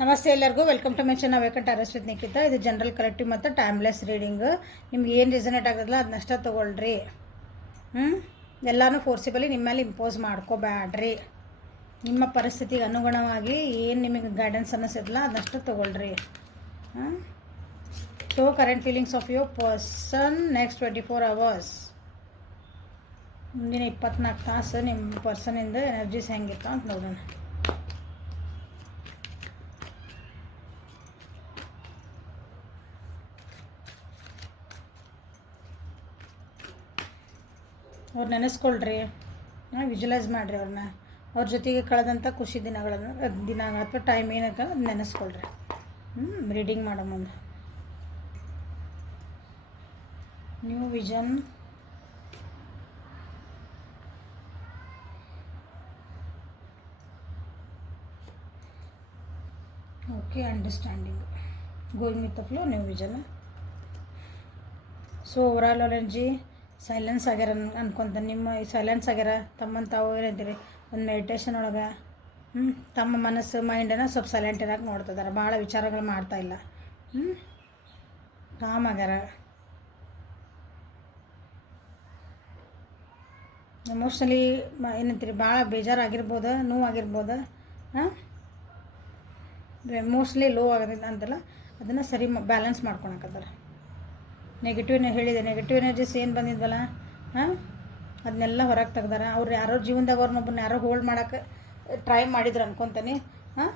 ನಮಸ್ತೆ ಎಲ್ಲರಿಗೂ welcome to mention vacant hours with Nikhita ಇದು ಜನರಲ್ ಕಲೆಕ್ಟಿವ್ ಮತ್ತು ಟೈಮ್ಲೆಸ್ ರೀಡಿಂಗ್ ನಿಮ್ಗೆ ಏನು ರಿಸನೇಟ್ ಆಗೋದಿಲ್ಲ ಅದನ್ನಷ್ಟ ತೊಗೊಳ್ರಿ. ಹ್ಞೂ ಎಲ್ಲನೂ ಫೋರ್ಸಿಬಲಿ ನಿಮ್ಮ ಮೇಲೆ ಇಂಪೋಸ್ ಮಾಡ್ಕೋಬೇಡ್ರಿ ನಿಮ್ಮ ಪರಿಸ್ಥಿತಿಗೆ ಅನುಗುಣವಾಗಿ ಏನು ನಿಮಗೆ ಗೈಡೆನ್ಸ್ ಅನ್ನಿಸಿದ್ಲ ಅದನ್ನಷ್ಟು ತೊಗೊಳ್ರಿ. ಹಾಂ so current feelings of your person next twenty four hours ಮುಂದಿನ ಇಪ್ಪತ್ನಾಲ್ಕು ತಾಸು ನಿಮ್ಮ ಪರ್ಸನಿಂದ ಎನರ್ಜೀಸ್ ಹೆಂಗಿತ್ತು ಅಂತ ನೋಡೋಣ. ಅವ್ರು ನೆನೆಸ್ಕೊಳ್ರಿ. ವಿಜುವಲೈಸ್ ಮಾಡಿರಿ ಅವ್ರನ್ನ ಅವ್ರ ಜೊತೆಗೆ ಕಳೆದಂಥ ಖುಷಿ ದಿನಗಳನ್ನು ಅದ್ ದಿನ ಅಥವಾ ಟೈಮ್ ಏನಕ್ಕೆ ಅದು ನೆನೆಸ್ಕೊಳ್ರಿ. ಹ್ಞೂ ರೀಡಿಂಗ್ ಮಾಡೋ ಮುಂದೆ. New vision okay understanding going with the flow new vision so overall energy silence ಆಗ್ಯಾರ ಅನ್, ಅನ್ಕೊಂತ, ನಿಮ್ಮ ಸೈಲೆನ್ಸ್ ಆಗ್ಯಾರ ತಮ್ಮನ್ನು ತಾವು ಏನಂತೀರಿ ಒಂದು ಮೆಡಿಟೇಷನ್ ಒಳಗೆ ಹ್ಞೂ ತಮ್ಮ ಮನಸ್ಸು ಮೈಂಡನ್ನು ಸ್ವಲ್ಪ ಸೈಲೆಂಟ್ ಇರೋಕೆ ನೋಡ್ತಿದ್ದಾರೆ ಭಾಳ ವಿಚಾರಗಳು ಮಾಡ್ತಾ ಇಲ್ಲ. ಹ್ಞೂ ಕಾಮ್ ಆಗ್ಯಾರ ಎಮೋಷ್ನಲಿ ಏನಂತೀರಿ ಭಾಳ ಬೇಜಾರಾಗಿರ್ಬೋದು, ನೋವಾಗಿರ್ಬೋದು ಹಾಂ ಎಮೋಷ್ನಲಿ ಲೋ ಆಗೋದಿಲ್ಲ ಅಂತಲ್ಲ, ಅದನ್ನು ಸರಿ ಬ್ಯಾಲೆನ್ಸ್ ಮಾಡ್ಕೊಳಕತ್ತಾರ ನೆಗೆಟಿವ್ ಹೇಳಿದೆ. ನೆಗೆಟಿವ್ ಎನರ್ಜೀಸ್ ಏನು ಬಂದಿದ್ವಲ್ಲ? ಹಾಂ? ಅದನ್ನೆಲ್ಲ ಹೊರಗೆ ತೆಗ್ದಾರ. ಅವ್ರು ಯಾರೋ ಜೀವನದಾಗ ಅವ್ರನ್ನೊಬ್ಬನ ಯಾರೋ ಹೋಲ್ಡ್ ಮಾಡೋಕ್ಕೆ ಟ್ರೈ ಮಾಡಿದ್ರು ಅನ್ಕೊತಾನೆ. ಹಾಂ?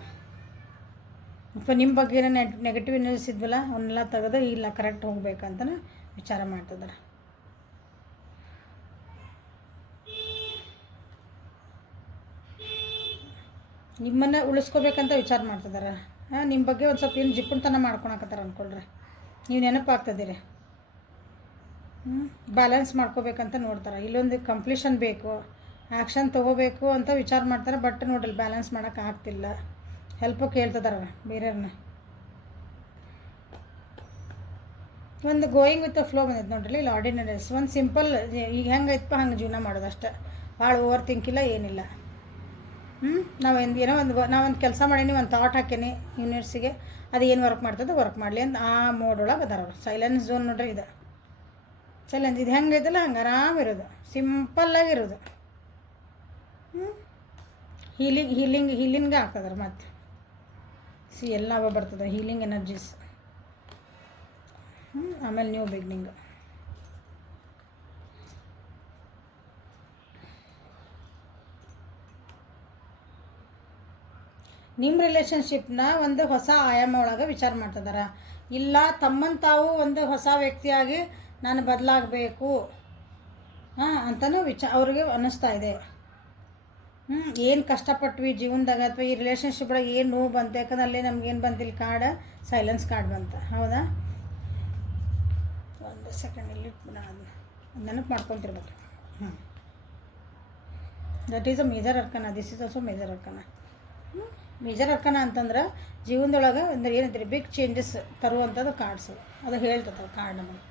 ಅಥವಾ ನಿಮ್ಮ ಬಗ್ಗೆ ಏನೋ ನೆಗೆಟಿವ್ ಎನರ್ಜೀಸ್ ಇದ್ವಲ್ಲ ಅವನ್ನೆಲ್ಲ ತೆಗೆದು ಇಲ್ಲ ಕರೆಕ್ಟ್ ಹೋಗ್ಬೇಕಂತನ ವಿಚಾರ ಮಾಡ್ತಿದ್ದಾರೆ ನಿಮ್ಮನ್ನು ಉಳಿಸ್ಕೋಬೇಕಂತ ವಿಚಾರ ಮಾಡ್ತಿದ್ದಾರೆ ಹಾಂ ನಿಮ್ಮ ಬಗ್ಗೆ ಒಂದು ಸ್ವಲ್ಪ ಏನು ಜಿಪ್ಪುಣತನ ಮಾಡ್ಕೊಳಕತ್ತಾರ ಅಂದ್ಕೊಳ್ರಿ ನೀವು ನೆನಪಾಗ್ತದಿರಿ ಬ್ಯಾಲೆನ್ಸ್ ಮಾಡ್ಕೋಬೇಕಂತ ನೋಡ್ತಾರೆ. ಇಲ್ಲೊಂದು ಕಂಪ್ಲೀಷನ್ ಬೇಕು ಆ್ಯಕ್ಷನ್ ತೊಗೋಬೇಕು ಅಂತ ವಿಚಾರ ಮಾಡ್ತಾರೆ ಬಟ್ ನೋಡ್ರಿ ಬ್ಯಾಲೆನ್ಸ್ ಮಾಡೋಕೆ ಆಗ್ತಿಲ್ಲ. ಹೆಲ್ಪು ಕೇಳ್ತಿದಾರೆ ಬೇರೆಯವ್ರನ್ನ. ಒಂದು ಗೋಯಿಂಗ್ ವಿತ್ ಫ್ಲೋ ಬಂದೈತೆ ನೋಡ್ರಿ, ಇಲ್ಲಿ ಆರ್ಡಿನರೀಸ್ ಒಂದು ಸಿಂಪಲ್ ಈಗ ಹೆಂಗೆ ಐತಪ್ಪ ಹಂಗೆ ಜೀವನ ಮಾಡೋದು ಅಷ್ಟೇ. ಭಾಳ ಓವರ್ ಥಿಂಕಿಲ್ಲ ಏನಿಲ್ಲ. ಹ್ಞೂ ನಾವು ಒಂದು, ಏನೋ ಒಂದು ನಾವೊಂದು ಕೆಲಸ ಮಾಡೀನಿ, ಒಂದು ಥಾಟ್ ಹಾಕೇನಿ ಯೂನಿವರ್ಸಿಗೆ ಅದು ಏನು ವರ್ಕ್ ಮಾಡ್ತದೆ ವರ್ಕ್ ಮಾಡಲಿ ಅಂತ ಆ ಮೋಡ್ ಒಳಗೆ ಅದಾರ ಸೈಲೆನ್ಸ್ ಝೋನ್ ನೋಡ್ರಿ ಇದು. ಸೈಲೆನ್ಸ್ ಇದು ಹೆಂಗೆ ಐತಲ್ಲ ಹಂಗೆ ಆರಾಮಿರೋದು ಸಿಂಪಲ್ಲಾಗಿರೋದು ಹ್ಞೂ ಹೀಲಿಂಗ್ ಹೀಲಿಂಗ್ ಹೀಲಿಂಗ್ ಆಗ್ತದಾರ ಮತ್ತೆ. ಸಿ, ಎಲ್ಲ ಬರ್ತದೆ. ಹೀಲಿಂಗ್ ಎನರ್ಜೀಸ್ ಆಮೇಲೆ ನ್ಯೂ ಬಿಗ್ನಿಂಗ್ ನಿಮ್ಮ ರಿಲೇಷನ್ಶಿಪ್ನ ಒಂದು ಹೊಸ ಆಯಾಮ ಒಳಗೆ ವಿಚಾರ ಮಾಡ್ತಿದಾರ. ಇಲ್ಲ ತಮ್ಮನ್ನು ಒಂದು ಹೊಸ ವ್ಯಕ್ತಿಯಾಗಿ ನಾನು ಬದಲಾಗಬೇಕು. ಹಾಂ ಅಂತಲೂ ವಿಚ, ಅವ್ರಿಗೆ ಅನ್ನಿಸ್ತಾ ಇದೆ. ಹ್ಞೂ ಏನು ಕಷ್ಟಪಟ್ವಿ ಜೀವನದಾಗ ಅಥವಾ ಈ ರಿಲೇಷನ್ಶಿಪ್ ಒಳಗೆ ಏನು ನೋವು ಬಂತು? ಯಾಕಂದ್ರೆ ಅಲ್ಲೇ ನಮ್ಗೇನು ಬಂತಿಲ್ಲ ಕಾರ್ಡ್ ಸೈಲೆನ್ಸ್ ಕಾರ್ಡ್ ಬಂತ. ಹೌದಾ? ಒಂದು ಸೆಕೆಂಡ್ ಇಲ್ಲಿ ನಾನು ನೆನಪು ಮಾಡ್ಕೊತಿರ್ಬೇಕು. ಹ್ಞೂ that is a major arcana this is also major arcana major arcana ಅಂತಂದ್ರೆ ಜೀವನದೊಳಗೆ ಅಂದರೆ ಏನಂತೀರಿ? ಬಿಗ್ ಚೇಂಜಸ್ ತರುವಂಥದ್ದು ಕಾರ್ಡ್ಸು ಅದು ಹೇಳ್ತದೆ ಕಾರ್ಡ್ ನಮಗೆ.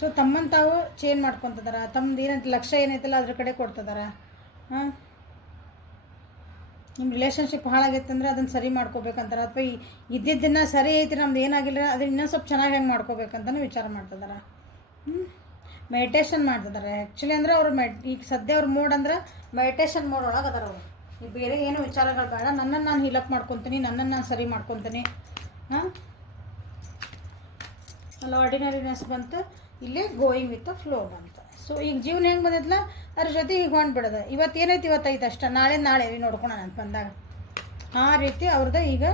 ಸೊ ತಮ್ಮನ್ನು ತಾವು ಚೇಂಜ್ ಮಾಡ್ಕೊತಿದಾರ. ತಮ್ಮದು ಏನಂತ ಲಕ್ಷ್ಯ ಏನೈತಲ್ಲ, ಅದ್ರ ಕಡೆ ಕೊಡ್ತಿದಾರ. ಹಾಂ. ನಿಮ್ಮ ರಿಲೇಷನ್ಶಿಪ್ ಹಾಳಾಗೈತಂದ್ರೆ ಅದನ್ನು ಸರಿ ಮಾಡ್ಕೋಬೇಕಂತಾರೆ. ಅಥವಾ ಇದ್ದಿದ್ದನ್ನು ಸರಿ ಐತಿ ನಮ್ದು ಏನಾಗಿಲ್ಲ ಅದನ್ನ ಇನ್ನೂ ಸ್ವಲ್ಪ ಚೆನ್ನಾಗಿ ಹೆಂಗೆ ಮಾಡ್ಕೋಬೇಕಂತಲೂ ವಿಚಾರ ಮಾಡ್ತಿದಾರೆ. ಹ್ಞೂ ಮೆಡಿಟೇಷನ್ ಮಾಡ್ತಿದ್ದಾರೆ ಆ್ಯಕ್ಚುಲಿ ಅಂದ್ರೆ ಅವ್ರು ಮೆಡ್ ಈಗ ಸದ್ಯ ಅವ್ರ ಮೂಡ್ ಅಂದ್ರೆ ಮೆಡಿಟೇಷನ್ ಮೋಡ್ ಒಳಗೆ ಅದಾರ ಅವರು. ಬೇರೆ ಏನು ವಿಚಾರಗಳು ಬೇಡ. ನನ್ನನ್ನು ನಾನು ಹೀಲಪ್ ಮಾಡ್ಕೊತೀನಿ ನನ್ನನ್ನು ನಾನು ಸರಿ ಮಾಡ್ಕೊತೀನಿ. ಹಾಂ. ಅಲ್ಲ ಆರ್ಡಿನರಿನೆಸ್ ಬಂತು, ಇಲ್ಲಿ ಗೋಯಿಂಗ್ ವಿತ್ ಫ್ಲೋ ಬಂತು. ಸೊ ಈಗ ಜೀವನ ಹೆಂಗೆ ಬಂದಿದ್ಲ? ಅದ್ರ ಜೊತೆ ಈಗ ಹೊಂಡ್ಬಿಡೋದು ಇವತ್ತು ಏನೈತಿ ಇವತ್ತೈತೆ ಅಷ್ಟ. ನಾಳೆ ನಾಳೆ ನೋಡ್ಕೊಳೋಣ ಅಂತ ಬಂದಾಗ. ಆ ರೀತಿ ಅವ್ರದ್ದು ಈಗ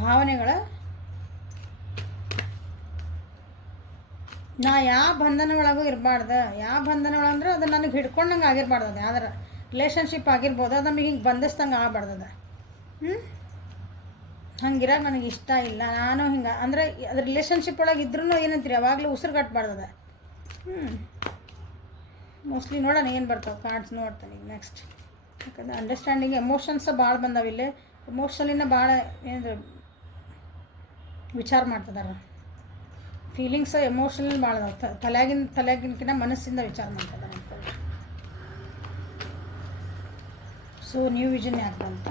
ಭಾವನೆಗಳ ನಾ ಯಾವ ಬಂಧನ ಒಳಗೂ ಇರಬಾರ್ದು? ಯಾವ ಬಂಧನ ಒಳಗಂದ್ರೆ ಅದು ನನಗೆ ಹಿಡ್ಕೊಂಡಂಗೆ ಆಗಿರ್ಬಾರ್ದು ಅದು ಯಾವ್ದಾರ ರಿಲೇಷನ್ಶಿಪ್ ಆಗಿರ್ಬೋದು, ಅದು ನಮಗೆ ಹಿಂಗೆ ಬಂಧಿಸ್ದಂಗೆ ಆಗ್ಬಾರ್ದು ಹ್ಞೂ ಹಂಗಿರಾಗ ನನಗೆ ಇಷ್ಟ ಇಲ್ಲ. ನಾನು ಹಿಂಗೆ, ಅಂದ್ರೆ ಅದು ರಿಲೇಷನ್ಶಿಪ್ ಒಳಗೆ ಇದ್ರೂ ಏನಂತೀರಿ, ಯಾವಾಗಲೂ ಉಸಿರುಗಟ್ಟಬಾರ್ದದ ಹ್ಞೂ ಮೋಸ್ಟ್ಲಿ ನೋಡೋಣ ಏನು ಬರ್ತಾವೆ ಕಾರ್ಡ್ಸ್ ನೋಡ್ತಾನೆ ಈಗ ನೆಕ್ಸ್ಟ್ ಯಾಕಂದ್ರೆ ಅಂಡರ್ಸ್ಟ್ಯಾಂಡಿಂಗ್ ಎಮೋಷನ್ಸ್ ಭಾಳ ಬಂದಾವ ಇಲ್ಲಿ. ಎಮೋಷನಲಿನ ಭಾಳ ಏನಂದ್ರೆ ವಿಚಾರ ಮಾಡ್ತಿದಾರ. ಫೀಲಿಂಗ್ಸ್ ಎಮೋಷನಲ್ ಭಾಳ ಅದಾವ. ತಲೆಯಾಗಿನ, ತಲೆಯಾಗಿನಕಿನ ಮನಸ್ಸಿಂದ ವಿಚಾರ ಮಾಡ್ತಿದ್ದಾರೆ ಅಂತ ಸೊ ನ್ಯೂ ವಿಷನ್ ಯಾಕೆ ಬಂತ?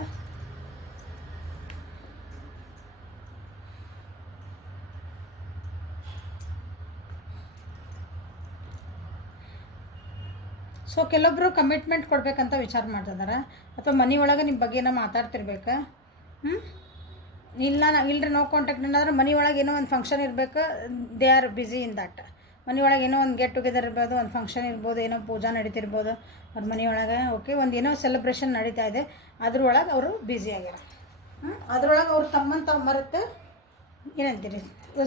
ಸೊ ಕೆಲವೊಬ್ಬರು ಕಮಿಟ್ಮೆಂಟ್ ಕೊಡಬೇಕಂತ ವಿಚಾರ ಮಾಡ್ತಿದ್ದಾರೆ ಅಥವಾ ಮನೆ ಒಳಗೆ ನಿಮ್ಮ ಬಗ್ಗೆ ಏನೋ ಮಾತಾಡ್ತಿರ್ಬೇಕು? ಹ್ಞೂ ಇಲ್ಲ, ನಾ ನೋ ಕಾಂಟ್ಯಾಕ್ಟ್ ಏನಾದ್ರೆ ಮನೆ ಒಳಗೆ ಏನೋ ಒಂದು ಫಂಕ್ಷನ್ ಇರಬೇಕು. They are busy in that ಮನೆ ಒಳಗೆ ಏನೋ ಒಂದು ಗೆಟ್ ಟುಗೆದರ್ ಇರ್ಬೋದು, ಒಂದು ಫಂಕ್ಷನ್ ಇರ್ಬೋದು, ಏನೋ ಪೂಜಾ ನಡೀತಿರ್ಬೋದು. ಅವ್ರ ಮನೆಯೊಳಗೆ ಓಕೆ ಒಂದು ಏನೋ ಸೆಲೆಬ್ರೇಷನ್ ನಡೀತಾ ಇದೆ. ಅದ್ರೊಳಗೆ ಅವರು ಬ್ಯುಸಿ ಆಗ್ಯಾರ. ಹ್ಞೂ ಅದ್ರೊಳಗೆ ಅವ್ರು ತಮ್ಮಂತ ತಾವು ಮರೆತು ಏನಂತೀರಿ?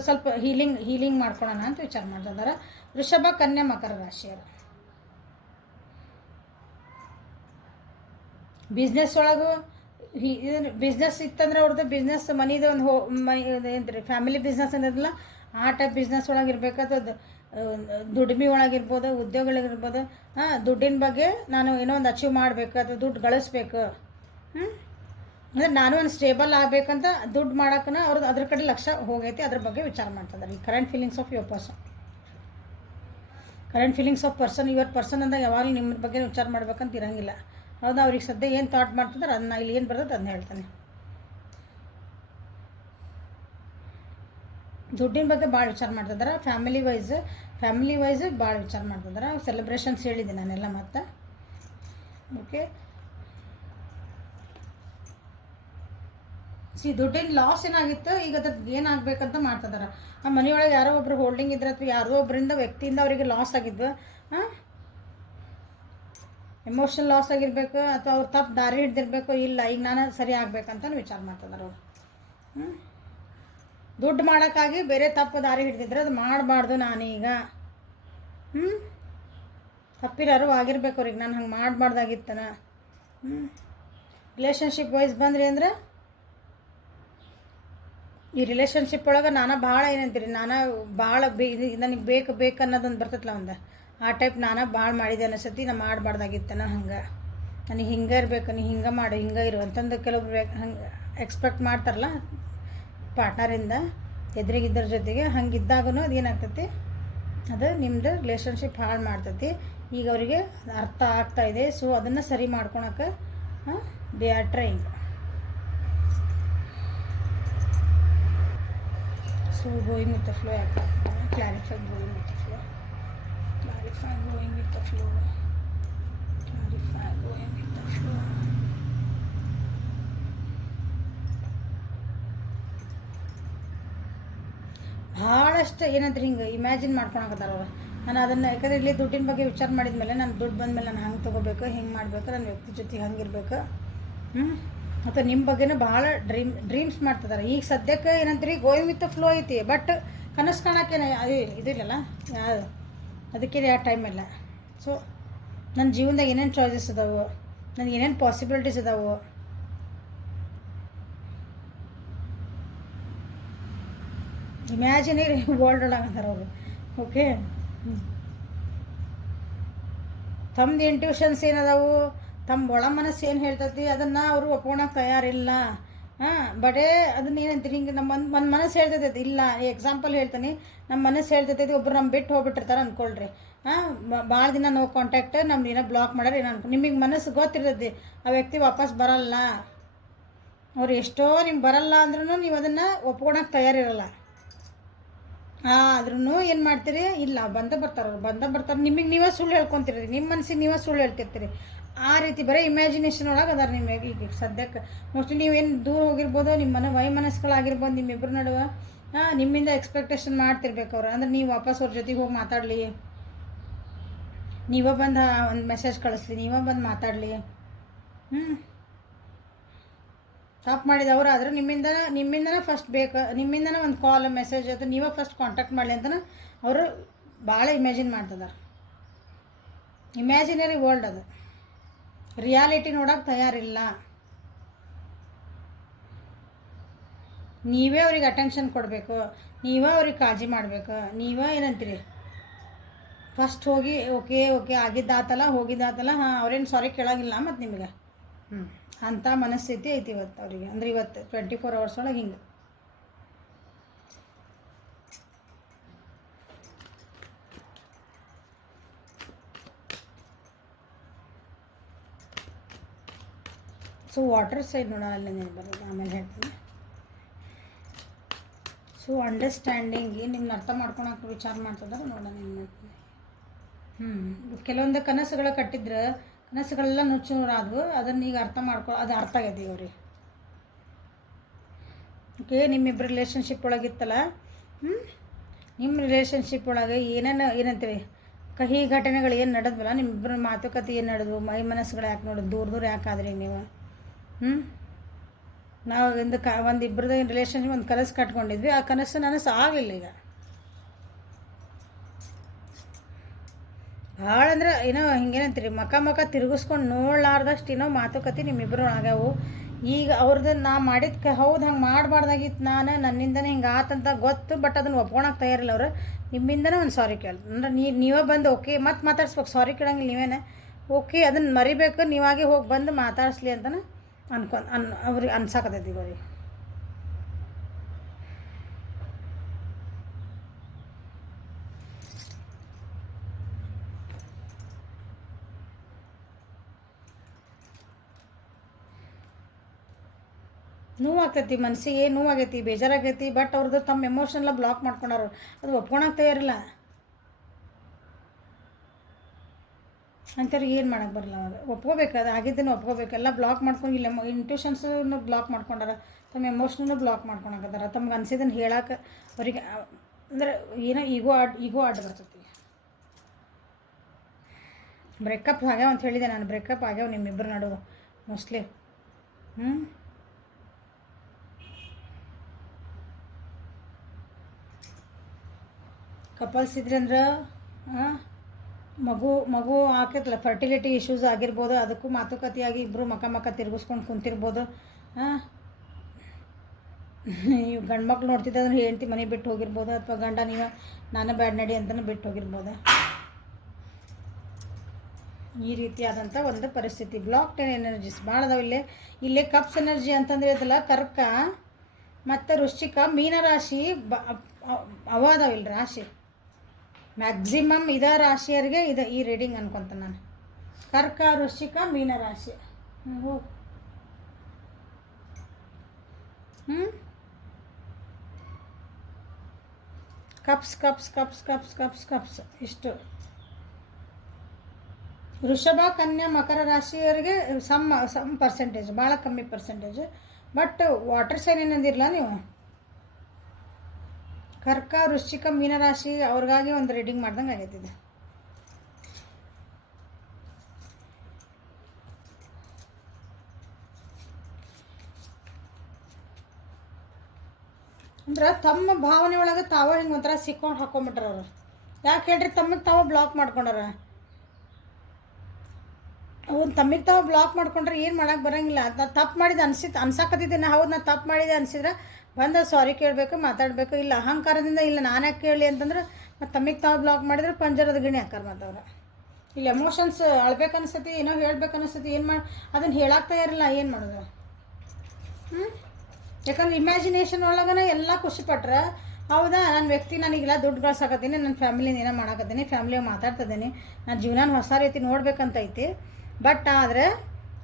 ಸ್ವಲ್ಪ ಹೀಲಿಂಗ್ ಹೀಲಿಂಗ್ ಮಾಡ್ಕೊಳ್ಳೋಣ ಅಂತ ವಿಚಾರ ಮಾಡ್ತಿದ್ದಾರೆ ವೃಷಭ, ಕನ್ಯಾ, ಮಕರ ರಾಶಿಯರು ಬಿಸ್ನೆಸ್ ಒಳಗೂ ಬಿಸ್ನೆಸ್ ಇತ್ತಂದ್ರೆ ಅವ್ರದ್ದು ಬಿಸ್ನೆಸ್ ಮನಿದು ಒಂದು ಹೋ, ಮನಿ ಏನ್ರಿ ಫ್ಯಾಮಿಲಿ ಬಿಸ್ನೆಸ್ ಅನ್ನೋದಿಲ್ಲ, ಆ ಟೈಪ್ ಬಿಸ್ನೆಸ್ ಒಳಗೆ ದುಡಿಮೆ ಒಳಗಿರ್ಬೋದು ಉದ್ಯೋಗಗಳಿರ್ಬೋದು ಹಾಂ, ದುಡ್ಡಿನ ಬಗ್ಗೆ ನಾನು ಏನೋ ಒಂದು ಅಚೀವ್ ಮಾಡಬೇಕು ಅಥವಾ ದುಡ್ಡು ಗಳಿಸ್ಬೇಕು. ಹ್ಞೂ ಅಂದರೆ ನಾನು ಒಂದು ಸ್ಟೇಬಲ್ ಆಗಬೇಕಂತ ದುಡ್ಡು ಮಾಡೋಕ್ಕನ ಅವ್ರದ್ದು ಅದ್ರ ಕಡೆ ಲಕ್ಷ ಹೋಗೈತಿ, ಅದ್ರ ಬಗ್ಗೆ ವಿಚಾರ ಮಾಡ್ತಿದ್ದಾರೆ ಈ current feelings of your person current feelings of person your person ಅಂದಾಗ ಯಾವಾಗಲೂ ನಿಮ್ಮ ಬಗ್ಗೆ ವಿಚಾರ ಮಾಡ್ಬೇಕಂತ ಇರಂಗಿಲ್ಲ. ಹೌದಾ, ಅವ್ರಿಗೆ ಸದ್ಯ ಏನು ಥಾಟ್ ಮಾಡ್ತಿದ್ರೆ ಅದನ್ನ ಇಲ್ಲಿ ಏನು ಬರ್ತದೆ ಅದನ್ನ ಹೇಳ್ತಾನೆ. ದುಡ್ಡಿನ ಬಗ್ಗೆ ಭಾಳ ವಿಚಾರ ಮಾಡ್ತಿದ್ದಾರೆ ಫ್ಯಾಮಿಲಿ ವೈಸ್ ಫ್ಯಾಮಿಲಿ ವೈಸ್ ಭಾಳ ವಿಚಾರ ಮಾಡ್ತಿದ್ದಾರೆ ಸೆಲೆಬ್ರೇಷನ್ಸ್ ಹೇಳಿದೆ ನಾನೆಲ್ಲ ಮತ್ತೆ. ಓಕೆ ಸಿ ದುಡ್ಡಿನ ಲಾಸ್ ಏನಾಗಿತ್ತು? ಈಗ ಅದ್ರದ್ದು ಏನಾಗಬೇಕಂತ ಮಾಡ್ತಿದ್ದಾರೆ ಆ ಮನೆಯೊಳಗೆ ಯಾರೋ ಒಬ್ರು ಹೋಲ್ಡಿಂಗ್ ಇದ್ರೆ ಅಥವಾ ಯಾರೋ ಒಬ್ಬರಿಂದ ವ್ಯಕ್ತಿಯಿಂದ ಅವರಿಗೆ ಲಾಸ್ ಆಗಿದ್ವು ಹಾಂ ಎಮೋಷನಲ್ ಲಾಸ್ ಆಗಿರ್ಬೇಕು ಅಥವಾ ಅವ್ರು ತಪ್ಪು ದಾರಿ ಹಿಡ್ದಿರ್ಬೇಕು, ಇಲ್ಲ, ಈಗ ನಾನು ಸರಿ ಆಗ್ಬೇಕಂತ ವಿಚಾರ ಮಾಡ್ತಿದ್ದಾರೆ ಅವರು. ಹ್ಞೂ ದುಡ್ಡು ಮಾಡೋಕ್ಕಾಗಿ ಬೇರೆ ತಪ್ಪು ದಾರಿ ಹಿಡ್ದಿದ್ರೆ ಅದು ಮಾಡಬಾರ್ದು ನಾನೀಗ. ಹ್ಞೂ ತಪ್ಪಿರೋರು ಆಗಿರ್ಬೇಕು ಅವ್ರಿಗೆ, ನಾನು ಹಂಗೆ ಮಾಡಬಾರ್ದಾಗಿತ್ತನ. ಹ್ಞೂ ರಿಲೇಷನ್ಶಿಪ್ ವೈಸ್ ಬಂದ್ರಿ ಅಂದ್ರೆ, ಈ ರಿಲೇಷನ್ಶಿಪ್ ಒಳಗೆ ನಾನು ಭಾಳ ಏನಂತೀರಿ, ನಾನು ಭಾಳ ಬೇ ನನಗೆ ಬೇಕು ಬೇಕು ಅನ್ನೋದೊಂದು ಬರ್ತೈತಲ್ಲ ಒಂದು ಆ ಟೈಪ್ ನಾನು ಭಾಳ ಮಾಡಿದೆ ಅನ್ನಿಸತಿ ನಾ ಮಾಡಬಾರ್ದಾಗಿತ್ತನ ಹಂಗೆ. ನನಗೆ ಹಿಂಗೆ ಇರಬೇಕು, ನೀ ಹಿಂಗೆ ಮಾಡು, ಹಿಂಗೆ ಇರು ಅಂತಂದು ಕೆಲವೊಬ್ರು ಹಂಗೆ ಎಕ್ಸ್ಪೆಕ್ಟ್ ಮಾಡ್ತಾರಲ್ಲ ಪಾರ್ಟ್ನರಿಂದ ಎದುರಿಗಿದ್ದರ ಜೊತೆಗೆ ಹಂಗಿದ್ದಾಗೂ ಅದು ಏನಾಗ್ತೈತಿ? ಅದು ನಿಮ್ಮದು ರಿಲೇಷನ್ಶಿಪ್ ಹಾಳು ಮಾಡ್ತೈತಿ. ಈಗ ಅವರಿಗೆ ಅರ್ಥ ಆಗ್ತಾ ಇದೆ ಸೊ ಅದನ್ನು ಸರಿ ಮಾಡ್ಕೊಳಕ್ಕೆ they are trying so going with flow ಯಾಕೆ clarify going with the flow with the flow. The flow with going with ಭಾಳಷ್ಟು ಏನಂದ್ರೆ ಹಿಂಗೆ ಇಮ್ಯಾಜಿನ್ ಮಾಡ್ಕೊಳಕತ್ತಾರ ನಾನು ಅದನ್ನು ಯಾಕಂದ್ರೆ ಇಲ್ಲಿ ದುಡ್ಡಿನ ಬಗ್ಗೆ ವಿಚಾರ ಮಾಡಿದ್ಮೇಲೆ ನಾನು ದುಡ್ಡು ಬಂದಮೇಲೆ ನಾನು ಹಂಗೆ ತೊಗೋಬೇಕು, ಹಿಂಗೆ ಮಾಡಬೇಕು ನನ್ನ ವ್ಯಕ್ತಿ ಜೊತೆ ಹಂಗಿರ್ಬೇಕು. ಹ್ಞೂ ಮತ್ತು ನಿಮ್ಮ ಬಗ್ಗೆನೂ ಭಾಳ ಡ್ರೀಮ್ ಡ್ರೀಮ್ಸ್ ಮಾಡ್ತಿದ್ದಾರೆ ಈಗ ಸದ್ಯಕ್ಕೆ ಏನಂತೀರಿ ಗೋಯಿಂಗ್ ವಿತ್ ಫ್ಲೋ ಐತಿ. ಬಟ್ ಕನಸು ಕಾಣೋಕ್ಕೇನೆ ಅದು ಇದಿಲ್ಲಲ್ಲ ಅದಕ್ಕೆ ಯಾವ ಟೈಮ್ ಇಲ್ಲ ಸೊ ನನ್ನ ಜೀವನದಾಗ ಏನೇನು ಚಾಯ್ಸಸ್ ಅದಾವು ನನಗೆ ಏನೇನು ಪಾಸಿಬಿಲಿಟೀಸ್ ಅದಾವು ಇಮ್ಯಾಜಿನರಿ ವರ್ಲ್ಡ್ ಒಳಗೆ ಅದಾರ ಅವರು. ಓಕೆ ತಮ್ಮದು ಇಂಟ್ಯೂಷನ್ಸ್ ಏನದಾವು ತಮ್ಮ ಒಳ ಮನಸ್ಸು ಏನು ಹೇಳ್ತತಿ? ಅದನ್ನು ಅವರು ಒಪ್ಕೊಳಕ್ಕೆ ತಯಾರಿಲ್ಲ. ಹಾಂ, ಬಡೇ ಅದನ್ನ ಏನಂತೀರಿ? ಹಿಂಗೆ ನಮ್ಮ ಒಂದು ಮನಸ್ಸು ಹೇಳ್ತೈತೆ ಇಲ್ಲ ಎಕ್ಸಾಂಪಲ್ ಹೇಳ್ತೀನಿ. ನಮ್ಮ ಮನಸ್ಸು ಹೇಳ್ತೈತೆ ಒಬ್ರು ನಮ್ಮ ಬಿಟ್ಟು ಹೋಗ್ಬಿಟ್ಟಿರ್ತಾರೆ ಅಂದ್ಕೊಳ್ರಿ ಹಾಂ ಭಾಳ ದಿನ ನೋ ಕಾಂಟ್ಯಾಕ್ಟ್ ನಮ್ದು ಏನೋ ಬ್ಲಾಕ್ ಮಾಡ್ಯಾರ, ಏನೋ ಅನ್ಕೊ ನಿಮಗೆ ಮನಸ್ಸು ಗೊತ್ತಿರ್ತೈತಿ, ಆ ವ್ಯಕ್ತಿ ವಾಪಸ್ ಬರಲ್ಲ. ಅವ್ರು ಎಷ್ಟೋ ನಿಮ್ಗೆ ಬರಲ್ಲ ಅಂದ್ರೂ ನೀವು ಅದನ್ನು ಒಪ್ಕೊಳಕ್ಕೆ ತಯಾರಿರಲ್ಲ. ಆದ್ರೂ ಏನು ಮಾಡ್ತೀರಿ? ಇಲ್ಲ, ಬಂದ ಬರ್ತಾರೆ ಬಂದ ಬರ್ತಾರೆ. ನಿಮಗೆ ನೀವೇ ಸುಳ್ಳು ಹೇಳ್ಕೊತೀರಿ. ನಿಮ್ಮ ಮನಸ್ಸಿಗೆ ನೀವೇ ಸುಳ್ಳು ಹೇಳ್ತಿರ್ತೀರಿ. ಆ ರೀತಿ ಬರೀ ಇಮ್ಯಾಜಿನೇಷನ್ ಒಳಗೆ ಅದಾರ ನಿಮಗೆ ಈಗ ಸದ್ಯಕ್ಕೆ ಮೋಸ್ಟ್ಲಿ ನೀವೇನು ದೂರ ಹೋಗಿರ್ಬೋದು ನಿಮ್ಮ ಮನೆ ವೈಮನಸ್ಗಳಾಗಿರ್ಬೋದು ನಿಮ್ಮಿಬ್ಬರ ನಡುವೆ ಹಾಂ ನಿಮ್ಮಿಂದ ಎಕ್ಸ್ಪೆಕ್ಟೇಷನ್ ಮಾಡ್ತಿರ್ಬೇಕು ಅವ್ರು. ಅಂದ್ರೆ ನೀವು ವಾಪಸ್ ಅವ್ರ ಜೊತೆಗೆ ಹೋಗಿ ಮಾತಾಡಲಿ. ನೀವೇ ಬಂದು ಒಂದು ಮೆಸೇಜ್ ಕಳಿಸ್ಲಿ, ನೀವೇ ಬಂದು ಮಾತಾಡಲಿ. ಹ್ಞೂ ಮಾಡಿದ ಮಾಡಿದವರು ಆದ್ರೆ ನಿಮ್ಮಿಂದ, ನಿಮ್ಮಿಂದನೇ ಫಸ್ಟ್ ಬೇಕು, ನಿಮ್ಮಿಂದನೇ ಒಂದು ಕಾಲ್ ಮೆಸೇಜ್ ಅಥವಾ ನೀವೇ ಫಸ್ಟ್ ಕಾಂಟ್ಯಾಕ್ಟ್ ಮಾಡಲಿ ಅಂತಲೇ ಅವರು ಭಾಳ ಇಮ್ಯಾಜಿನ್ ಮಾಡ್ತಿದ್ದಾರೆ ಇಮ್ಯಾಜಿನರಿ ವರ್ಲ್ಡ್ ಅದು. ರಿಯಾಲಿಟಿ ನೋಡೋಕೆ ತಯಾರಿಲ್ಲ. ನೀವೇ ಅವ್ರಿಗೆ ಅಟೆನ್ಷನ್ ಕೊಡಬೇಕು, ನೀವೇ ಅವ್ರಿಗೆ ಕಾಳಜಿ ಮಾಡಬೇಕು, ನೀವೇ ಏನಂತೀರಿ? ಫಸ್ಟ್ ಹೋಗಿ ಓಕೆ ಓಕೆ ಆಗಿದ್ದಾತಲ್ಲ, ಹೋಗಿದ್ದಾತಲ್ಲ, ಹಾಂ, ಅವ್ರೇನು ಸಾರಿ ಕೇಳೋಂಗಿಲ್ಲ ಮತ್ತು ನಿಮಗೆ. ಹ್ಞೂ ಅಂಥ ಮನಸ್ಥಿತಿ ಐತಿ ಇವತ್ತು ಅವರಿಗೆ. ಅಂದ್ರೆ ಇವತ್ತು ಟ್ವೆಂಟಿ ಫೋರ್ ಅವರ್ಸ್ ಒಳಗೆ ಹಿಂಗೆ. ಸೊ ವಾಟರ್ ಸೈಡ್ ನೋಡೋಣ ಅಲ್ಲಿ ಬರೋದು, ಆಮೇಲೆ ಹೇಳ್ತೀನಿ. ಸೊ ಅಂಡರ್ಸ್ಟ್ಯಾಂಡಿಂಗ್ ನಿಮ್ನ ಅರ್ಥ ಮಾಡ್ಕೊಳಕ್ಕೆ ವಿಚಾರ ಮಾಡ್ತಿದ್ದಾರೆ ನೋಡೋಣ ಏನು ಮಾಡ್ತೀನಿ ಹ್ಞೂ ಕೆಲವೊಂದು ಕನಸುಗಳ ಕಟ್ಟಿದ್ರೆ, ಕನಸುಗಳೆಲ್ಲ ನುಚ್ಚು ನೂರಾದವು ಅದನ್ನ ಈಗ ಅರ್ಥ ಮಾಡ್ಕೊ, ಅದು ಅರ್ಥ ಆಗ್ಯದ ಇವ್ರಿ ಓಕೆ ನಿಮ್ಮಿಬ್ಬರು ರಿಲೇಷನ್ಶಿಪ್ ಒಳಗಿತ್ತಲ್ಲ? ಹ್ಞೂ ನಿಮ್ಮ ರಿಲೇಷನ್ಶಿಪ್ ಒಳಗೆ ಏನೇನು, ಏನಂತೀವಿ? ಕಹಿ ಘಟನೆಗಳು ಏನು ನಡೆದ್ವಲ್ಲ ನಿಮ್ಮಿಬ್ಬರ ಮಾತುಕತೆ ಏನು ನಡೆದ್ವು? ಮೈ ಮನಸ್ಸುಗಳು ಯಾಕೆ ನೋಡೋದು ದೂರ ದೂರ ಯಾಕಾದ್ರಿ ನೀವು? ಹ್ಞೂ ನಾವು ಒಂದು ಕ ಒಂದು ಇಬ್ಬರದ್ದು ರಿಲೇಷನ್ಶಿಪ್ ಒಂದು ಕನಸು ಕಟ್ಕೊಂಡಿದ್ವಿ. ಆ ಕನಸು ನನಸು ಆಗಲಿಲ್ಲ ಈಗ. ಭಾಳ ಅಂದ್ರೆ ಏನೋ ಹಿಂಗೇನಂತೀರಿ, ಮಕ ಮಕ ತಿರುಗಿಸ್ಕೊಂಡು ನೋಡ್ಲಾರ್ದಷ್ಟು ಏನೋ ಮಾತುಕತೆ ನಿಮ್ಮಿಬ್ಬರು ಆಗ್ಯಾವು. ಈಗ ಅವ್ರದ್ದು ನಾ ಮಾಡಿದ ಹೌದು ಹಂಗೆ ಮಾಡಬಾರ್ದಾಗಿತ್ತು ನಾನು, ನನ್ನಿಂದನೇ ಹಿಂಗೆ ಆತಂತ ಗೊತ್ತು, ಬಟ್ ಅದನ್ನು ಒಪ್ಕೊಳಕ್ಕೆ ತಯಾರಿಲ್ಲ ಅವ್ರು. ನಿಮ್ಮಿಂದನೇ ಒಂದು ಸಾರಿ ಕೇಳಿ ಅಂದ್ರೆ ನೀ ನೀವೇ ಬಂದು ಓಕೆ, ಮತ್ತೆ ಮಾತಾಡ್ಸ್ಬೇಕು, ಸಾರಿ ಕೇಳಂಗಿಲ್ಲ ನೀವೇನೆ? ಓಕೆ ಅದನ್ನು ಮರಿಬೇಕು, ನೀವಾಗೆ ಹೋಗಿ ಬಂದು ಮಾತಾಡಿಸ್ಲಿ ಅಂತನ? ಅನ್ಕೊಂಡು ಅನ್ ಅವ್ರಿಗೆ ಅನ್ಸಾಕತ್ತೈತಿ ಅವ್ರಿಗೆ. ನೋವಾಗ್ತೈತಿ ಮನಸ್ಸಿಗೆ ನೋವಾಗೈತಿ, ಬೇಜಾರಾಗೈತಿ ಬಟ್ ಅವ್ರದ್ದು ತಮ್ಮ ಎಮೋಷನ್ಲ ಬ್ಲಾಕ್ ಮಾಡ್ಕೊಂಡವ್ರು. ಅದು ಒಪ್ಕೊಳಕ್ಕೆ ತಯಾರಿಲ್ಲ. ಅಂಥವ್ರಿಗೆ ಏನು ಮಾಡೋಕ್ಕೆ ಬರಲ್ಲ ಅವಾಗ ಒಪ್ಕೋಬೇಕು ಅದು ಆಗಿದ್ದನ್ನು ಒಪ್ಕೋಬೇಕು. ಎಲ್ಲ ಬ್ಲಾಕ್ ಮಾಡ್ಕೊಂಡು ಇಲ್ಲ ಇಂಟ್ಯೂಷನ್ಸನ್ನು ಬ್ಲಾಕ್ ಮಾಡ್ಕೊಂಡಾರ, ತಮ್ಮ ಎಮೋಷ್ನೂ ಬ್ಲಾಕ್ ಮಾಡ್ಕೊಳಕತ್ತಾರ ತಮ್ಗೆ ಅನ್ಸಿದ್ದನ್ನು ಹೇಳಕ್ಕೆ ಅವರಿಗೆ, ಅಂದ್ರೆ ಏನೋ ಈಗೋ ಆಡ್ ಈಗೋ ಆಡ್ ಬರ್ತೈತಿ. ಬ್ರೇಕಪ್ ಆಗ್ಯಾವ ಅಂತ ಹೇಳಿದೆ ನಾನು. ಬ್ರೇಕಪ್ ಆಗ್ಯಾವ ನಿಮ್ಮಿಬ್ಬರು ನಡುವೆ ಮೋಸ್ಟ್ಲಿ ಹ್ಞೂ ಕಪಲ್ಸ್ ಇದ್ರಂದ್ರೆ ಮಗು ಮಗು ಆಕೈತಲ್ಲ ಫರ್ಟಿಲಿಟಿ ಇಶ್ಯೂಸ್ ಆಗಿರ್ಬೋದು, ಅದಕ್ಕೂ ಮಾತುಕತೆಯಾಗಿ ಇಬ್ಬರು ಮಕ ಮಕ ತಿರುಗಿಸ್ಕೊಂಡು ಕುಂತಿರ್ಬೋದು. ನೀವು ಗಂಡು ಮಕ್ಳು ನೋಡ್ತಿದ್ದಂದ್ರೆ ಹೆಂಡ್ತಿ ಮನೆ ಬಿಟ್ಟು ಹೋಗಿರ್ಬೋದು, ಅಥವಾ ಗಂಡ ನೀವು, ನಾನು ಬ್ಯಾಡ್ ನಡಿ ಅಂತಲೂ ಬಿಟ್ಟು ಹೋಗಿರ್ಬೋದು. ಈ ರೀತಿಯಾದಂಥ ಒಂದು ಪರಿಸ್ಥಿತಿ. ಬ್ಲಾಕ್ ಟೆನ್ ಎನರ್ಜೀಸ್ ಭಾಳ ಅದಾವೆ ಇಲ್ಲೇ. ಇಲ್ಲೇ ಕಪ್ಸ್ ಎನರ್ಜಿ ಅಂತಂದ್ರೆ ಇದಲ್ಲ ಕರ್ಕ ಮತ್ತು ವೃಶ್ಚಿಕ ಮೀನರಾಶಿ ಬ ಅವ ಅದಾವಿಲ್ಲ ರಾಶಿ. ಮ್ಯಾಕ್ಸಿಮಮ್ ಇದೇ ರಾಶಿಯರಿಗೆ ಇದು ಈ ರೀಡಿಂಗ್ ಅನ್ಕೊಂತ ನಾನು. ಕರ್ಕ, ವೃಶ್ಚಿಕ ಮೀನರಾಶಿ ಹ್ಞೂ ಹ್ಞೂ cups cups cups cups cups cups. ಇಷ್ಟು. ವೃಷಭ, ಕನ್ಯಾ, ಮಕರ ರಾಶಿಯವರಿಗೆ ಸಮ್ ಸಮ್ ಪರ್ಸೆಂಟೇಜ್ ಭಾಳ ಕಮ್ಮಿ ಪರ್ಸೆಂಟೇಜ್ ಬಟ್ ವಾಟರ್ ಸೈನ್ ಏನಂದಿರಲ್ಲ ನೀವು? ಕರ್ಕ, ವೃಶ್ಚಿಕ, ಮೀನರಾಶಿ ಅವ್ರಿಗಾಗಿ ಒಂದು ರೀಡಿಂಗ್ ಮಾಡ್ದಂಗೆ ಆಗೈತಿದೆ. ಅಂದ್ರೆ ತಮ್ಮ ಭಾವನೆ ಒಳಗೆ ತಾವ ಹಿಂಗೆ ಒಂಥರ ಸಿಕ್ಕೊಂಡು ಹಾಕೊಂಡ್ಬಿಟ್ರ ಅವ್ರು. ಯಾಕೆ ಹೇಳ್ರಿ ತಮಗೆ ತಾವ ಬ್ಲಾಕ್ ಮಾಡ್ಕೊಂಡಾರ? ಅವ್ನು ತಮ್ಮಿಗೆ ತಾವು ಬ್ಲಾಕ್ ಮಾಡ್ಕೊಂಡ್ರೆ ಏನು ಮಾಡಕ್ಕೆ ಬರೋಂಗಿಲ್ಲ. ನಾ ತಪ್ಪು ಮಾಡಿದ ಅನ್ಸಿತ್ತು ಅನ್ಸಾಕತ್ತಿದ್ದೆ ನಾ, ಹೌದು ನಾ ತಪ್ಪು ಮಾಡಿದೆ ಅನ್ಸಿದ್ರೆ ಬಂದ ಸಾರಿ ಕೇಳಬೇಕು, ಮಾತಾಡಬೇಕು, ಇಲ್ಲ ಅಹಂಕಾರದಿಂದ ಇಲ್ಲ ನಾನು ಯಾಕೆ ಕೇಳಿ ಅಂತಂದ್ರೆ ಮತ್ತು ತಮ್ಮಿಗೆ ತಾವು ಬ್ಲಾಕ್ ಮಾಡಿದ್ರೆ ಪಂಜರದ ಗಿಣಿ ಹಾಕಾರ ಮಾತವ್ರ ಇಲ್ಲಿ ಎಮೋಷನ್ಸ್ ಅಳ್ಬೇಕು ಅನಿಸ್ತತಿ ಏನೋ ಹೇಳ್ಬೇಕು ಅನಿಸ್ತತಿ ಏನು ಮಾಡಿ ಅದನ್ನು ಹೇಳಾಕ್ತಾ ತಯಾರಿಲ್ಲ ಏನು ಮಾಡೋದು? ಹ್ಞೂ ಯಾಕಂದ್ರೆ ಇಮ್ಯಾಜಿನೇಷನ್ ಒಳಗನ ಎಲ್ಲ ಖುಷಿ ಪಟ್ರೆ, ಹೌದಾ ನನ್ನ ವ್ಯಕ್ತಿ ನನಗೆಲ್ಲ, ದುಡ್ಡು ಗಳಿಸಾಕತ್ತೀನಿ ನನ್ನ ಫ್ಯಾಮಿಲಿನ ಏನೋ ಮಾಡಾಕತ್ತೀನಿ ಫ್ಯಾಮಿಲಿ ಮಾತಾಡ್ತಿದ್ದೀನಿ ನಾನು ಜೀವನ ಹೊಸ ರೀತಿ ನೋಡ್ಬೇಕಂತ ಐತಿ ಬಟ್ ಆದರೆ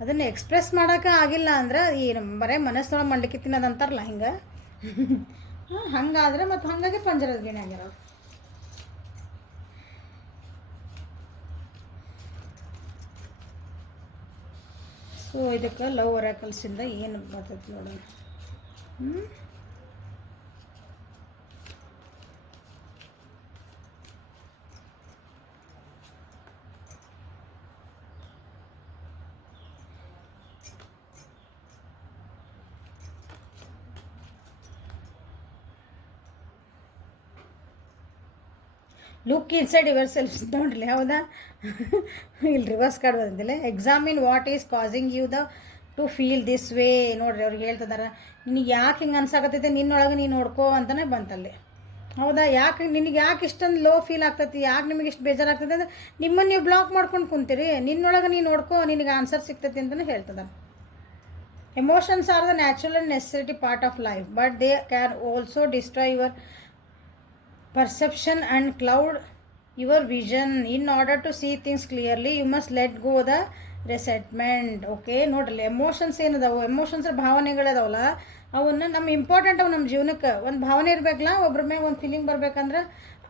ಅದನ್ನು ಎಕ್ಸ್ಪ್ರೆಸ್ ಮಾಡೋಕೆ ಆಗಿಲ್ಲ ಅಂದ್ರೆ ಈ ಬರೇ ಮನಸ್ಸೊಳಗೆ ಮಂಡಕ್ಕಿ ತಿನ್ನೋದಂತಾರಲ್ಲ ಹಿಂಗೆ ಹಂಗಾದ್ರೆ ಮತ್ತು ಹಾಗಾಗಿ ಪಂಜರದ ಗಿಣಿ ಆಗ್ಯಾರ ಸೊ ಇದಕ್ಕೆ ಲವ್ ಒರಾಕಲ್ಸಿಂದ ಏನು ಬರ್ತೈತಿ ನೋಡೋಣ ಹ್ಞೂ ಲುಕ್ ಇನ್ಸೈಡ್ ಯುವರ್ ಸೆಲ್ಫ್ ನೋಡ್ರಿ ಹೌದಾ ಇಲ್ಲಿ ರಿವರ್ಸ್ ಕಾರ್ಡ್ ಬಂದಿಲ್ಲ examine what is causing you the to feel this way ನೋಡ್ರಿ ಅವ್ರಿಗೆ ಹೇಳ್ತಿದಾರೆ, ನಿನಗೆ ಯಾಕೆ ಹಿಂಗೆ ಅನ್ಸಾಕತ್ತೈತೆ? ನಿನ್ನೊಳಗೆ ನೀನು ನೋಡ್ಕೋ ಅಂತಲೇ ಬಂತಲ್ಲಿ. ಹೌದಾ? ಯಾಕೆ ನಿನಗೆ ಯಾಕೆ ಇಷ್ಟೊಂದು ಲೋ ಫೀಲ್ ಆಗ್ತೈತಿ? ಯಾಕೆ ನಿಮಗೆ ಇಷ್ಟು ಬೇಜಾರಾಗ್ತದೆ ಅಂದರೆ ನಿಮ್ಮನ್ನು ನೀವು ಬ್ಲಾಕ್ ಮಾಡ್ಕೊಂಡು ಕುಂತೀರಿ. ನಿನ್ನೊಳಗೆ ನೀನು ನೋಡ್ಕೋ, ನಿನಗೆ ಆನ್ಸರ್ ಸಿಗ್ತೈತಿ ಅಂತಲೇ ಹೇಳ್ತದ emotions are the natural and necessity part of life but they can also destroy your perception and cloud your vision. In order to see things clearly, you must let go the resentment okay ನೋಡ್ರಿ emotions ಏನದಾವು? Emotions ಭಾವನೆಗಳದಾವಲ್ಲ? ಅವನ್ನ ನಮ್ಮ important ಅವು ನಮ್ಮ ಜೀವನಕ್ಕೆ ಒಂದು ಭಾವನೆ ಇರಬೇಕಲ್ಲ, ಒಬ್ರ ಮೇಲೆ ಒಂದು ಫೀಲಿಂಗ್ ಬರ್ಬೇಕಂದ್ರೆ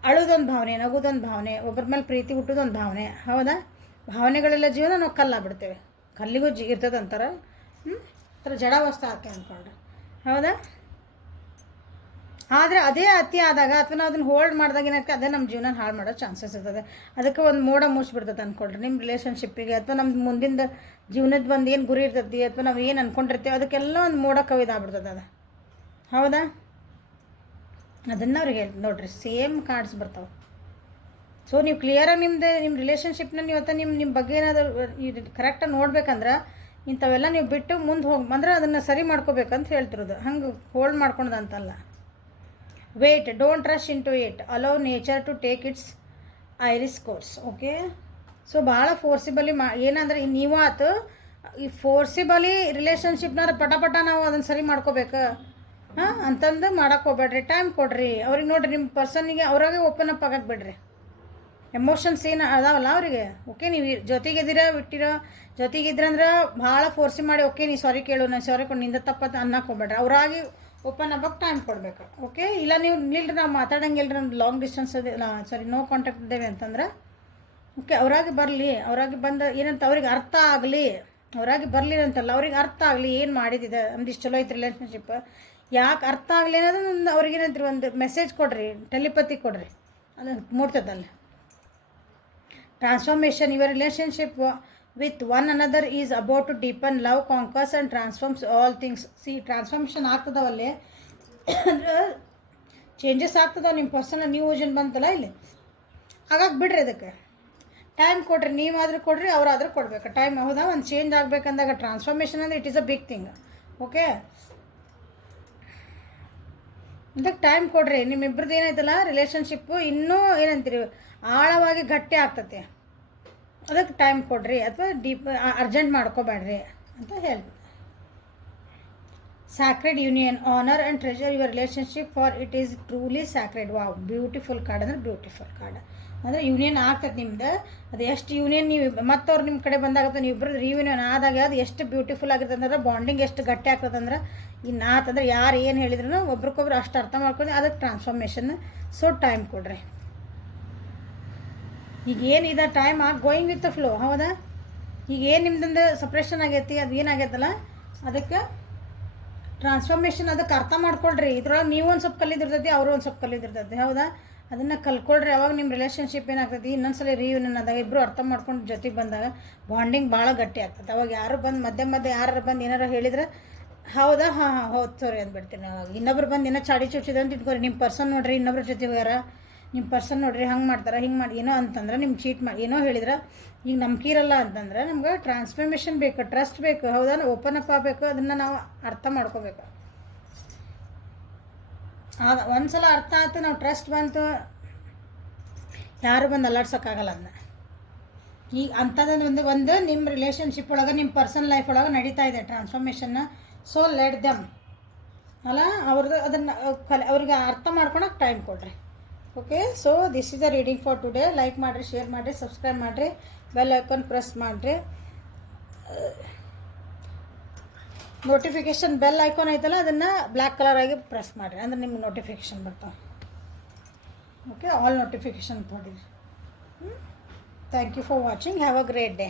ಅಳೋದೊಂದು ಭಾವನೆ, ನಗೋದೊಂದು ಭಾವನೆ ಒಬ್ಬರ ಮೇಲೆ ಪ್ರೀತಿ ಹುಟ್ಟೋದೊಂದು ಭಾವನೆ. ಹೌದಾ? ಭಾವನೆಗಳೆಲ್ಲ ಜೀವನ ನಾವು ಕಲ್ಲಾಗ್ಬಿಡ್ತೇವೆ. ಕಲ್ಲಿಗೂ ಜಿ ಇರ್ತದೆ ಅಂತಾರೆ ಹ್ಞೂ ಥರ ಜಡಾವಸ್ಥೆ ಆಕೆ ಅಂದ್ಕೊಂಡ್ರೆ ಹೌದಾ? ಆದರೆ ಅದೇ ಅತಿ ಆದಾಗ ಅಥವಾ ನಾವು ಅದನ್ನು ಹೋಲ್ಡ್ ಮಾಡಿದಾಗ ಏನಕ್ಕೆ ಅದೇ ನಮ್ಮ ಜೀವನ ಹಾಳು ಮಾಡೋ ಚಾನ್ಸಸ್ ಇರ್ತದೆ. ಅದಕ್ಕೆ ಒಂದು ಮೋಡ ಮುಚ್ಚಿಬಿಡ್ತದೆ ಅಂದ್ಕೊಳ್ರಿ ನಿಮ್ಮ ರಿಲೇಷನ್ಶಿಪ್ಪಿಗೆ ಅಥವಾ ನಮ್ಮ ಮುಂದಿನ ಜೀವನದ ಒಂದು ಏನು ಗುರಿ ಇರ್ತೈತಿ, ಅಥವಾ ನಾವು ಏನು ಅಂದ್ಕೊಂಡಿರ್ತೀವಿ ಅದಕ್ಕೆಲ್ಲ ಒಂದು ಮೋಡ ಕವಿದಾಗ್ಬಿಡ್ತದೆ ಅದು. ಹೌದಾ? ಅದನ್ನು ಅವ್ರಿಗೆ ಹೇಳಿ, ನೋಡ್ರಿ ಸೇಮ್ ಕಾರ್ಡ್ಸ್ ಬರ್ತಾವೆ. ಸೊ ನೀವು ಕ್ಲಿಯರಾಗಿ ನಿಮ್ದು ನಿಮ್ಮ ರಿಲೇಷನ್ಶಿಪ್ನ ನೀವು ಇವತ್ತು ನಿಮ್ಮ ನಿಮ್ಮ ಬಗ್ಗೆ ಏನಾದರೂ ಕರೆಕ್ಟಾಗಿ ನೋಡ್ಬೇಕಂದ್ರೆ ಇಂಥವೆಲ್ಲ ನೀವು ಬಿಟ್ಟು ಮುಂದೆ ಹೋಗಿ ಬಂದ್ರೆ ಅದನ್ನು ಸರಿ ಮಾಡ್ಕೋಬೇಕಂತ ಹೇಳ್ತಿರೋದು. ಹಂಗೆ hold ಮಾಡ್ಕೊಳೋದಂತಲ್ಲ. Wait don't rush in to it allow nature to take its iris course okay so ಭಾಳ ಫೋರ್ಸಿಬಲಿ ಮಾ, ಏನಂದ್ರೆ ನೀವು ಆತು, ಈ ಫೋರ್ಸಿಬಲಿ ರಿಲೇಷನ್ಶಿಪ್ನಾರ ಪಟ ಪಟ ನಾವು ಅದನ್ನು ಸರಿ ಮಾಡ್ಕೋಬೇಕು? ಹಾಂ, ಅಂತಂದು ಮಾಡಕ್ಕೆ ಹೋಗ್ಬೇಡ್ರಿ ಟೈಮ್ ಕೊಡ್ರಿ. ಅವ್ರಿಗೆ ನೋಡಿರಿ ನಿಮ್ಮ ಪರ್ಸನ್ನಿಗೆ ಅವ್ರಾಗೆ ಓಪನ್ ಅಪ್ ಆಗಕ್ಕೆ ಬಿಡ್ರಿ. ಎಮೋಷನ್ಸ್ ಏನು ಅದಾವಲ್ಲ ಅವರಿಗೆ? ಓಕೆ ನೀವು ಜೊತೆಗಿದ್ದೀರ, ಬಿಟ್ಟಿರೋ? ಜೊತೆಗಿದ್ರಂದ್ರೆ ಭಾಳ ಫೋರ್ಸಿ ಮಾಡಿ ಓಕೆ ನೀ ಸಾರಿ ಕೇಳು, ನಾನು ಸಾರಿ ಕೊಂಡು, ನಿಂದ ತಪ್ಪತ್ತು ಅನ್ನಕ್ಕೆ ಹೋಗ್ಬೇಡ್ರಿ. ಅವ್ರಾಗಿ ಓಪನ್ ಅಬ್ಬಕ್ಕೆ ಟೈಮ್ ಕೊಡಬೇಕು. ಓಕೆ ಇಲ್ಲ ನೀವು ನಿಲ್ಲರಿ ನಾವು ಮಾತಾಡಂಗಿಲ್ಲ ನಮ್ಮ long distance sorry no contact ಇದ್ದೇವೆ ಅಂತಂದ್ರೆ ಓಕೆ ಅವರಾಗಿ ಬರಲಿ, ಅವರಾಗಿ ಬಂದ ಏನಂತ ಅವ್ರಿಗೆ ಅರ್ಥ ಆಗಲಿ, ಅವರಾಗಿ ಬರಲಿ ಅಂತಲ್ಲ, ಅವ್ರಿಗೆ ಅರ್ಥ ಆಗಲಿ, ಏನು ಮಾಡಿದಿದೆ ನಮ್ದಿಷ್ಟು ಚಲೋ ಐತೆ ರಿಲೇಷನ್ಶಿಪ್ ಯಾಕೆ ಅರ್ಥ ಆಗಲಿ ಅನ್ನೋದು ಅವ್ರಿಗೆ ಏನಂತೀರಿ, ಒಂದು ಮೆಸೇಜ್ ಕೊಡ್ರಿ ಟೆಲಿಪತಿ ಕೊಡ್ರಿ ಅದು ಮೂಡ್ತದಲ್ಲಿ ಟ್ರಾನ್ಸ್ಫಾರ್ಮೇಷನ್ ಇವರ relationship with one another is about to deepen love conquers and transforms all things see transformation ಅಂದ್ರೆ ಚೇಂಜಸ್ ಆಗ್ತದವ ನಿಮ್ಮ ಪರ್ಸನಲ್ ನ್ಯೂ ಓಜನ್ ಬಂತಲ್ಲ ಇಲ್ಲಿ? ಹಾಗಾಗಿ ಬಿಡ್ರಿ ಅದಕ್ಕೆ. ಟೈಮ್ ಕೊಡ್ರಿ, ನೀವಾದರೂ ಕೊಡ್ರಿ, ಅವರಾದರೂ ಕೊಡ್ಬೇಕು. ಟೈಮ್ ಹೌದಾ? ಒಂದು ಚೇಂಜ್ ಆಗಬೇಕಂದಾಗ ಟ್ರಾನ್ಸ್ಫಾರ್ಮೇಷನ್ ಅಂದರೆ it is a big thing okay ಅದಕ್ಕೆ ಟೈಮ್ ಕೊಡ್ರಿ. ನಿಮ್ಮಿಬ್ರದ್ದು ಏನೈತಲ್ಲ ರಿಲೇಷನ್ಶಿಪ್ಪು ಇನ್ನೂ ಏನಂತೀರಿ? ಆಳವಾಗಿ ಗಟ್ಟಿ ಆಗ್ತತೆ. ಅದಕ್ಕೆ ಟೈಮ್ ಕೊಡ್ರಿ ಅಥವಾ ಡೀಪ್ ಅರ್ಜೆಂಟ್ ಮಾಡ್ಕೋಬೇಡ್ರಿ ಅಂತ ಹೇಳಿ sacred union honour and treasure your relationship for it is truly sacred wow beautiful card ಅಂದ್ರೆ ಬ್ಯೂಟಿಫುಲ್ ಕಾರ್ಡ್ ಅಂದರೆ ಯೂನಿಯನ್ ಆಗ್ತದೆ ನಿಮ್ದು. ಅದು ಎಷ್ಟು ಯೂನಿಯನ್ ನೀವು, ಮತ್ತವ್ರು ನಿಮ್ಮ ಕಡೆ ಬಂದಾಗ ನೀವು ಇಬ್ಬರು ರಿಯೂನಿಯನ್ ಆದಾಗ ಅದು ಎಷ್ಟು ಬ್ಯೂಟಿಫುಲ್ ಆಗಿರ್ತದೆ ಅಂದ್ರೆ ಬಾಂಡಿಂಗ್ ಎಷ್ಟು ಗಟ್ಟಿ ಆಗ್ತದೆ ಅಂದ್ರೆ, ಇನ್ನು ಆತಂದ್ರೆ ಯಾರು ಏನು ಹೇಳಿದ್ರು ಒಬ್ರಿಗೊಬ್ರು ಅಷ್ಟು ಅರ್ಥ ಮಾಡ್ಕೊಂಡು ಅದಕ್ಕೆ ಟ್ರಾನ್ಸ್ಫಾರ್ಮೇಷನ್ ಸೊ ಟೈಮ್ ಕೊಡ್ರಿ. ಈಗ ಏನಿದೆ ಟೈಮ್ ಗೋಯಿಂಗ್ ವಿತ್ ಫ್ಲೋ ಹೌದಾ? ಈಗ ಏನು ನಿಮ್ದಿಂದ ಸಪ್ರೇಷನ್ ಆಗೈತಿ, ಅದು ಏನಾಗೈತಲ್ಲ? ಅದಕ್ಕೆ ಟ್ರಾನ್ಸ್ಫಾರ್ಮೇಷನ್ ಅದಕ್ಕೆ ಅರ್ಥ ಮಾಡ್ಕೊಳ್ರಿ. ಇದ್ರೊಳಗೆ ನೀವು ಒಂದು ಸ್ವಲ್ಪ ಕಲಿದಿರ್ತೈತಿ ಅವರು ಒಂದು ಸ್ವಲ್ಪ ಕಲಿದಿರ್ತೈತಿ ಹೌದಾ? ಅದನ್ನು ಕಲ್ಕೊಳ್ರಿ, ಅವಾಗ ನಿಮ್ಮ ರಿಲೇಷನ್ಶಿಪ್ ಏನಾಗ್ತೈತಿ. ಇನ್ನೊಂದ್ಸಲ ರಿಯೂನಿಯನ್ ಆದಾಗ ಇಬ್ಬರು ಅರ್ಥ ಮಾಡ್ಕೊಂಡು ಜೊತೆಗೆ ಬಂದಾಗ ಬಾಂಡಿಂಗ್ ಭಾಳ ಗಟ್ಟಿ ಆಗ್ತದೆ ಅವಾಗ ಯಾರು ಬಂದು, ಮಧ್ಯೆ ಮಧ್ಯೆ ಯಾರು ಬಂದು ಏನಾರು ಹೇಳಿದ್ರೆ, ಹೌದಾ? ಹಾಂ ಹಾಂ, ಹೌದು ಸರಿ ಅಂದ್ಬಿಡ್ತೀನಿ ಅವಾಗ. ಇನ್ನೊಬ್ರು ಬಂದು ಏನೋ ಚಾಡಿ ಚುಚ್ಚಿದೆ ಅಂತ ಇಟ್ಕೊರಿ ನಿಮ್ಮ ಪರ್ಸನ್ ನೋಡ್ರಿ, ಇನ್ನೊಬ್ರ ಜೊತೆ ಹೋಗ್ಯಾರ. ನಿಮ್ಮ ಪರ್ಸನ್ ನೋಡ್ರಿ, ಹಂಗೆ ಮಾಡ್ತಾರೆ, ಹಿಂಗೆ ಮಾಡಿ, ಏನೋ ಅಂತಂದ್ರೆ ನಿಮ್ಮ ಚೀಟ್ ಮಾಡಿ, ಏನೋ ಹೇಳಿದ್ರೆ, ಈಗ ನಂಬಿಕೆ ಇರಲ್ಲ ಅಂತಂದ್ರೆ ನಮ್ಗೆ ಟ್ರಾನ್ಸ್ಫಾರ್ಮೇಷನ್ ಬೇಕು ಟ್ರಸ್ಟ್ ಬೇಕು, ಹೌದಾ ಓಪನ್ ಅಪ್ ಆಗಬೇಕು, ಅದನ್ನು ನಾವು ಅರ್ಥ ಮಾಡ್ಕೋಬೇಕು. ಆಗ ಒಂದ್ಸಲ ಅರ್ಥ ಆಯ್ತು ನಾವು ಟ್ರಸ್ಟ್ ಬಂತು, ಯಾರು ಬಂದು ಅಲ್ಲಾಡ್ಸೋಕ್ಕಾಗಲ್ಲ ಅದನ್ನ ಈಗ ಅಂಥದ್ದೊಂದು ಒಂದು ಒಂದು ನಿಮ್ಮ ರಿಲೇಷನ್ಶಿಪ್ ಒಳಗೆ ನಿಮ್ಮ ಪರ್ಸನಲ್ ಲೈಫ್ ಒಳಗೆ ನಡೀತಾ ಇದೆ ಟ್ರಾನ್ಸ್ಫಾರ್ಮೇಷನ್ನ ಸೊ ಲೆಟ್ ದಮ್ ಅಲ್ಲ ಅವ್ರದ್ದು ಅದನ್ನು, ಕಲೆ, ಅವ್ರಿಗೆ ಅರ್ಥ ಮಾಡ್ಕೊಳಕ್ಕೆ ಟೈಮ್ ಕೊಡ್ರಿ. Okay so this is the reading for today like ಮಾಡಿರಿ ಶೇರ್ ಮಾಡಿರಿ ಸಬ್ಸ್ಕ್ರೈಬ್ ಮಾಡಿರಿ ಬೆಲ್ ಐಕಾನ್ ಪ್ರೆಸ್ ಮಾಡಿರಿ. ನೋಟಿಫಿಕೇಶನ್ ಬೆಲ್ ಐಕಾನ್ ಐತಲ್ಲ, ಅದನ್ನು ಬ್ಲ್ಯಾಕ್ ಕಲರ್ ಆಗಿ ಪ್ರೆಸ್ ಮಾಡಿರಿ, ಅಂದ್ರೆ ನಿಮ್ಗೆ ನೋಟಿಫಿಕೇಶನ್ ಬರ್ತಾವೆ ಓಕೆ ಆಲ್ ನೋಟಿಫಿಕೇಷನ್ ಕೊಡಿರಿ thank you for watching have a great day